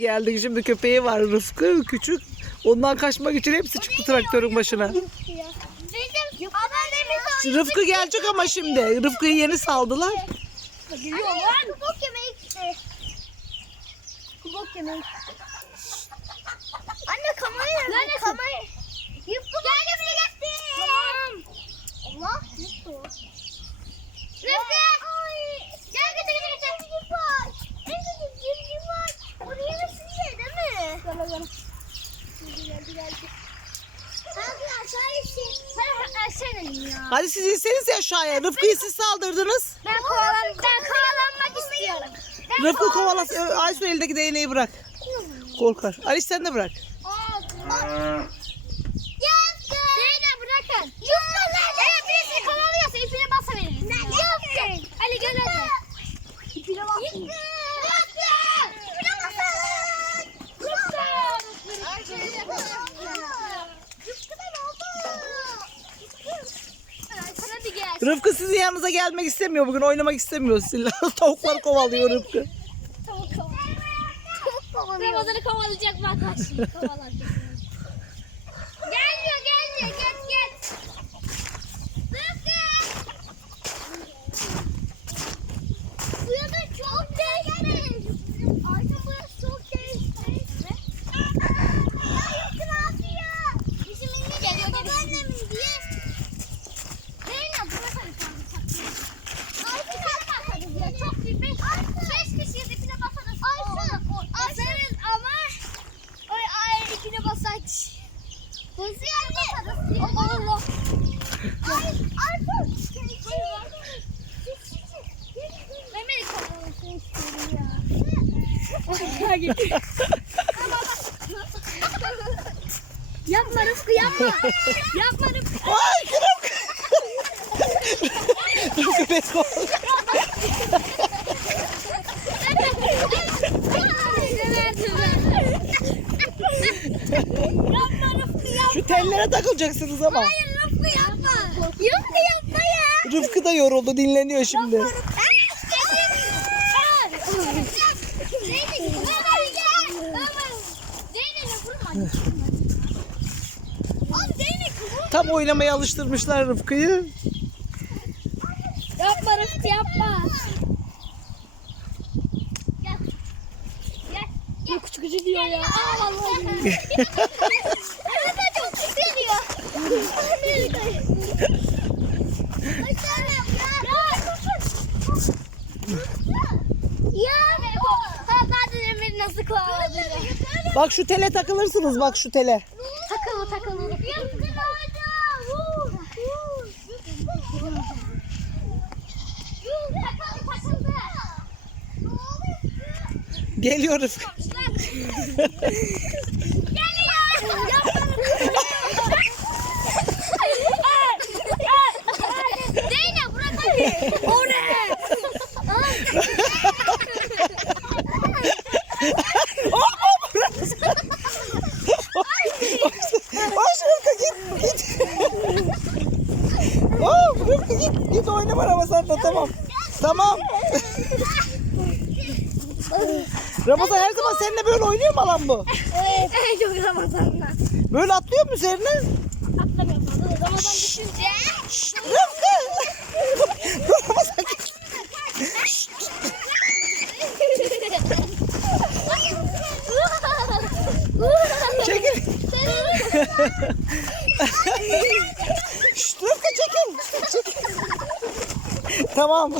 Geldik şimdi köpeği var Rıfkı küçük. Ondan kaçmak için hepsi çıktı traktörün başına. Bizim Rıfkı gelecek ama şimdi. Rıfkı'yı yeni saldılar. Kubok yemeği. Kubok yemeği. Anne kamerayı nerede? Kamerayı. Yıktı gel yemeği gitti. Tamam. Allah yıktı o. Rıfkı. Gel getir getir. Civciv var. En küçük civciv var. Onu yemesin diye değil mi? Gel gel. Geldi geldi geldi. Hadi aşağı insin. Hadi aşağı inelim ya. Hadi siz inseniz aşağıya. Rıfkı'yı siz saldırdınız. Ben kovalan ben kovalanmak istiyorum. Ben Rıfkı kovalas. Aysu eldeki değneği bırak. Korkar. Ali sen de bırak. Zeynep Rıfkı sizin yanınıza gelmek istemiyor bugün. Oynamak istemiyor. Sizinle. Tavukları kovalıyor Rıfkı. Tavuk kovalıyor. Tavuk kovalıyor. Ramazan'ı kovalayacak bak kaç şimdi kovalarken. Ya. Yapma Rıfkı yapma. yapma Rıfkı. Ay Rıfkı. Rıfkı. Yapma Rıfkı yapma. Şu tellere takılacaksınız ama. Hayır Rıfkı yapma. Rıfkı yapma ya. Rıfkı da yoruldu dinleniyor şimdi. Tam oynamaya alıştırmışlar Rıfkı'yı. Yapma Rıfkı yapma. Gel. Gel. Gel. Küçük küçük diyor ya. Aa vallahi. Bak şu tele takılırsınız bak şu tele. Geliyor Rıfkı. Zeynep bırak hadi. O ne? Git git oynama Ramazan'da tamam. Tamam. Ramazan her zaman seninle böyle oynuyor mu lan bu? Evet. Çok Ramazan'la. Böyle atlıyor mu üzerine? Atlamıyorum. Ramazan düşünce. Rıfkı. Ramazan. Çekil. Şşt, Rıfkı çekil. Çekil. tamam.